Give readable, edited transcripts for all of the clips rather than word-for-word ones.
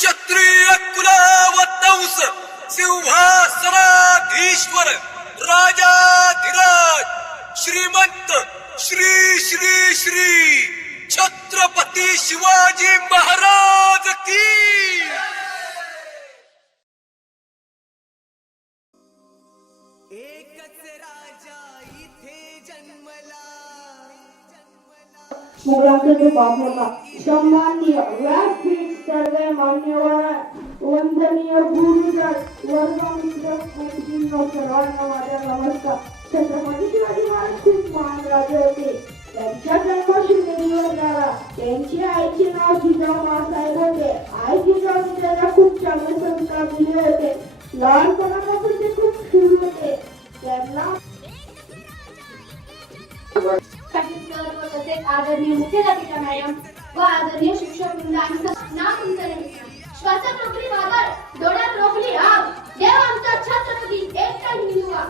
क्षत्रिय कुलावतंस सिंहासनाधीश्वर राजाधिराज श्रीमंत श्री श्री श्री छत्रपती शिवाजी महाराज की। एकच राजा इथे जन्मला। मुलाखत बाबा सन्माननीय व्यासपीठ सर्व मान्यवर वंदनीय गुरुजन वर्गमित्र मैत्रिणींनो सर्वांना माझा नमस्कार। छत्रपती शिवाजी महाराज खूप महान राजे होते। त्यांच्या जन्मशून्य त्यांची आईचे नाव जिजाऊसाहेब होते। आई जिजाऊने त्यांना खूप चांगले संस्कार दिले होते। लहानपणापासून ते खूप शूर होते। त्यांना आदरणीय मुख्याध्यापिका मॅडम व आदरणीय शिक्षक वृंद आणि नाव तुमचं श्वासात रोखली वादळ, डोळ्यात रोखली आग, देव आमचा छत्रपती एकटा हिंदुवा।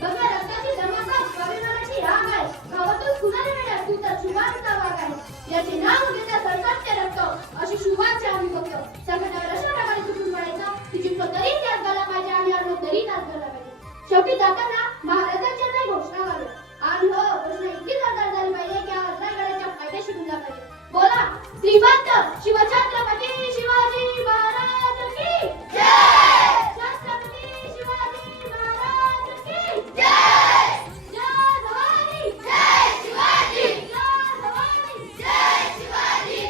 बघा रक्ताची धर्माचा स्वाभिमानाची राग आहे, गावातून कुणाला मिळाल्या तू तर शुभांचा वाघ आहे। याचे नाव घेता सरकारचे रक्त अशी शुभांचे आम्ही बघतो। संकटावर अशा प्रकारे तुटून पडायचं की जिंकलो तरी त्यात गेला पाहिजे आणि हरलो तरी त्यात गेला पाहिजे। शेवटी जाताना महाराजांच्या नाही घोषणा घालू आणि हो घोषणा इतकी जोरदार झाली पाहिजे की आज रायगडाच्या पायथ्याशी डुलला पाहिजे। बोला श्रीमंत शिवछत्रपती शिवाजी महाराज की जय। छत्रपती शिवाजी महाराज की जय। जय भवानी जय शिवाजी। जय भवानी जय शिवाजी।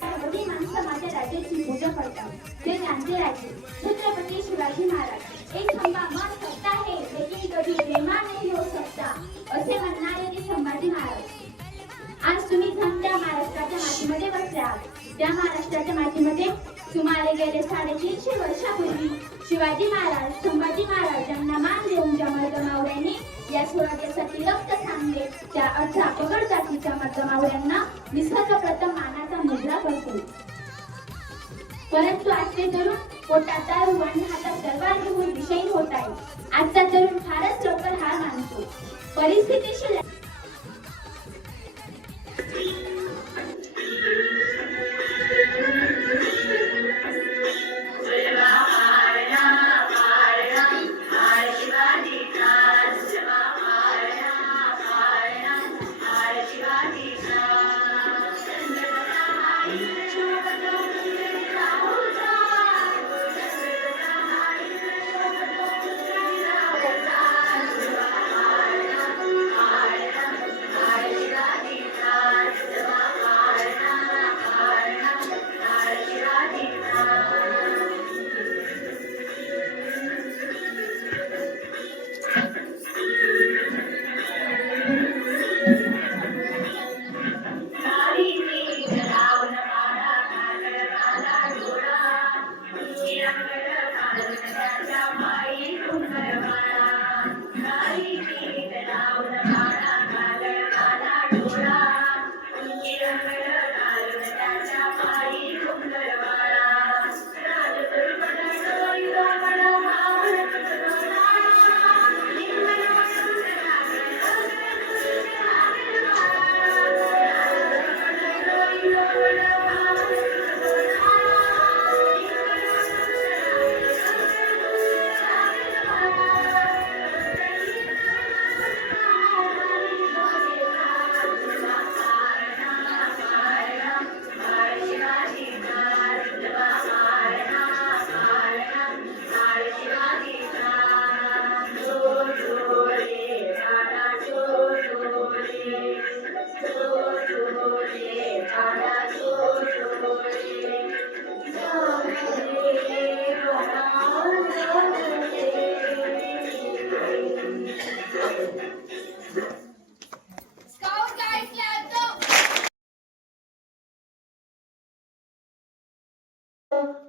छत्रपती माणसं माझ्या राज्याची पूजा करतात, ते त्यांचे राज्य छत्रपती शिवाजी महाराज। एक खंबा मान सकता है लेकिन कभी प्रेमा नहीं हो सकता असे म्हणणारे ते संभाजी महाराज। आज तुम्ही समत्या महाराष्ट्राच्या मातीमध्ये बसले आहात। त्या महाराष्ट्राच्या मातीमध्ये सुमारे गेले 350 वर्षापूर्वी शिवाजी महाराज संभाजी महाराज यांना मान देऊन ज्या मर्दमावळ्यांनी या स्वराज्यासाठी रक्त सांडले त्या 18 पगड जातीच्या मर्दमावळ्यांना निसर्ग प्रथम मानाचा मुद्रा करतो। परंतु आजचे तरुण पोटात दारू आणि हातात तलवार घेऊन विषयी होत आहे। आजचा तरुण फारच लवकर हार मानतो। परिस्थितीशी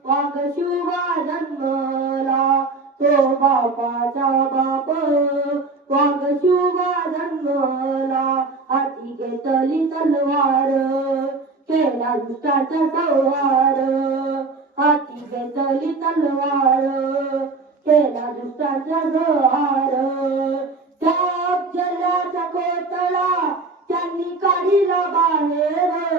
वाघ शिवा जन्मला तो बापाचा बाप। वाघ शिवा जन्मला हाती घेतली तलवार केला दुष्टाचा संहार। हाती घेतली तलवार केला दुष्टाचा संहार। त्या जलाचा कोतळा त्यांनी काढिला बाहेर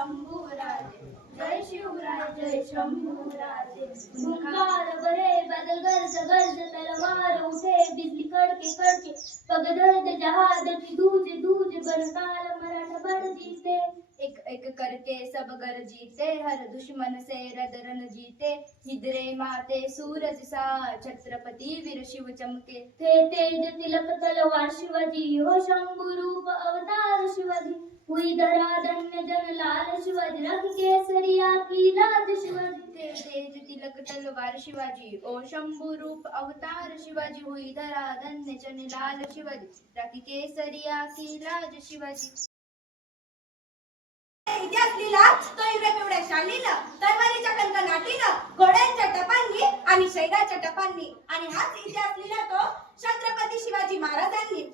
शंभूराजे जय शिवराय जय शंभूराजे हुंकार बरे बदल गर्ज गर्ज तलवार उठे बिजली कड़के कड़के पगडळ जहाद की दूज दूज बनकाल मराठा बड़ जीते एक एक करके सब गर जीते हर दुश्मन से रदरन जीते हिदरे माते सूरज सा छत्रपति वीर शिव चमके थे तेज तिलक तलवार शिवाजी हो शंभू रूप अवतार शिवाजी हुई धरा धन्य जन लाल शिवाजी रंग केसरिया की लाज शिवाजी थे तेज तिलक तलवार शिवाजी ओ शंभू रूप अवतार शिवाजी हुई धरा धन्य जन लाल शिवाजी रंग केसरिया की लाज शिवाजी इतिहास लिहिला तो हिरव्या पिवळ्या शालीनं तलवारीच्या कणकणाटीनं घोड्यांच्या टपांनी आणि शैलाच्या टपांनी आणि हाच इतिहास लिहिला तो छत्रपती शिवाजी महाराजांनी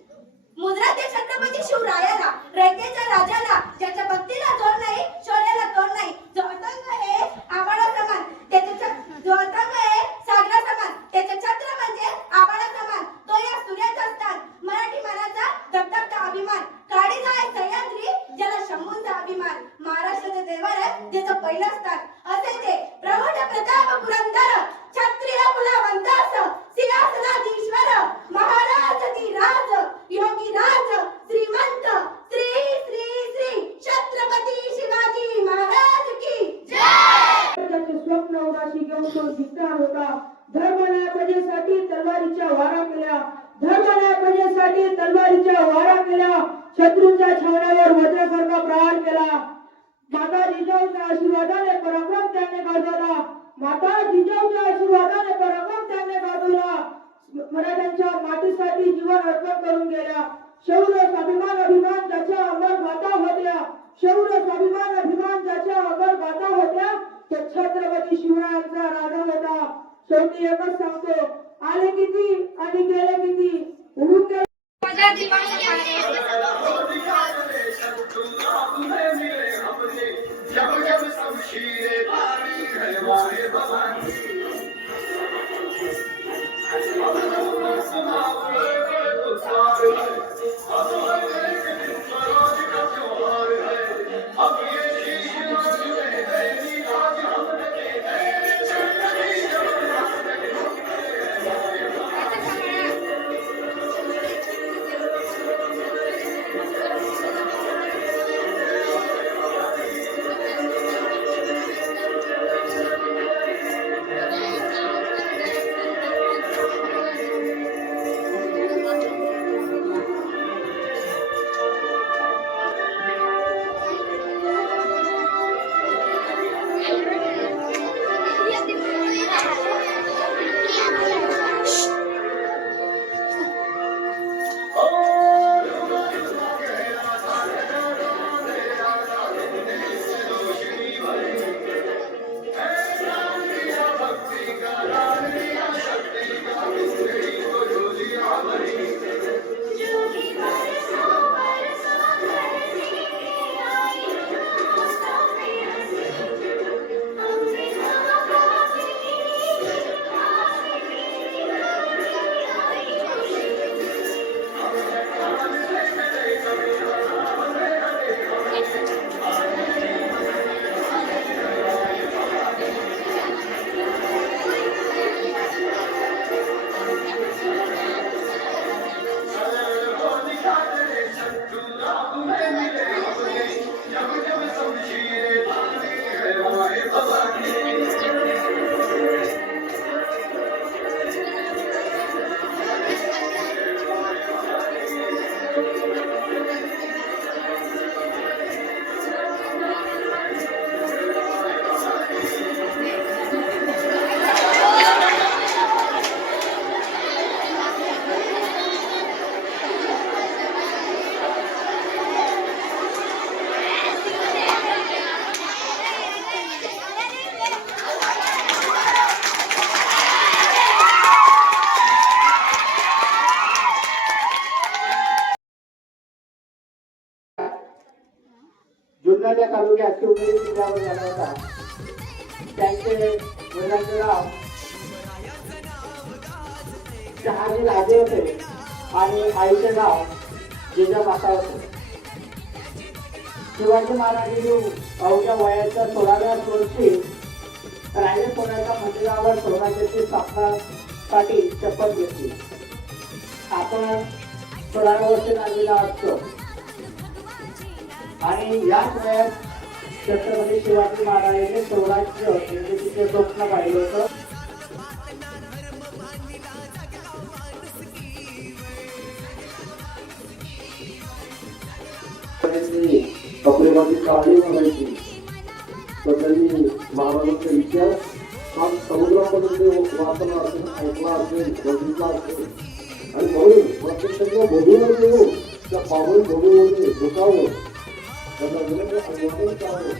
मुद्रा ते छत्रपती शिवरायाला रयतेच्या राजाला ज्याच्या भक्तीला जोड नाही शौर्याला तोड नाही जो अतंग आहे आभाळा समान त्याच्या जो अतंग आहे सागरा समान त्याचे छत्र म्हणजे आभाळा समान तो या सूर्याचा स्थान मराठी मानाचा धगधगता अभिमान काळीज आहे सह्याद्री ज्याला शंभूंचा अभिमान महाराष्ट्राचे देवर आहे ज्याचं पहिलं स्थान असे ते प्रौढ प्रताप पुरंदर क्षत्रिय कुलवंतास सिंहासनाधीश्वर महाराज राज योगी राज श्रीमंत श्री श्री श्री छत्रपती शिवाजी महाराज की जय. त्याचे स्वप्न उराशी घेऊन तो जिंकणार होता. धर्मन्याय प्रजेसाठी तलवारीच्या वारा केल्या, धर्मन्याय प्रजेसाठी तलवारीच्या वारा केल्या, शत्रूंच्या छावण्यावर वज्रासारखा प्रहार केला. माता जिजाऊच्या आशीर्वादाने पराक्रम त्याने गाजवला, माता जिजाऊच्या आशीर्वादाने पराक्रम त्याने गाजवला. मराठ्यांच्या मातीसाठी जीवन अर्पण करून गेल्या. शौर्य स्वाभिमान अभिमान ज्याच्या अमर गाथा होत्या, शौर्य स्वाभिमान अभिमान ज्याच्या अमर गाथा होत्या, तो छत्रपती शिवरायांचा राजा होता. शेवटी एकच सांगतो, आले किती आणि गेले किती, उडून गेले. जब जब शमशीरे पानी हलवाए भवानी जुन्नर तालुक्यात शिवनेरी किल्ल्यावर झाला होता. त्यांचे वडिलांचे नाव शहाजी राजे होते आणि आईचे नाव जिजामाता होते. शिवाजी महाराजांनी अवघ्या वयाच्या 16व्या वर्षी राजे सोन्याच्या मंदिरावर सोनाची स्थापनासाठी शपथ घेतली. आपण 16व्या वर्षी लागलेला असतो आणि याच वयात छत्रपती शिवाजी महाराजांनी स्वराज्य निर्मितीचे स्वप्न पाहिलं होतं. आपल्यामध्ये काळजी म्हणायची तर त्यांनी महाराजांचा इतिहास हा समुद्रामध्ये वाचला असेल, ऐकला असेल, बघितला असेल आणि म्हणून प्रत्यक्षाच्या भोगीवर येऊन त्या पावन भोगीमध्ये झुकावं, त्यांना विनम्र अभिवादन करावं.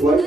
वाईट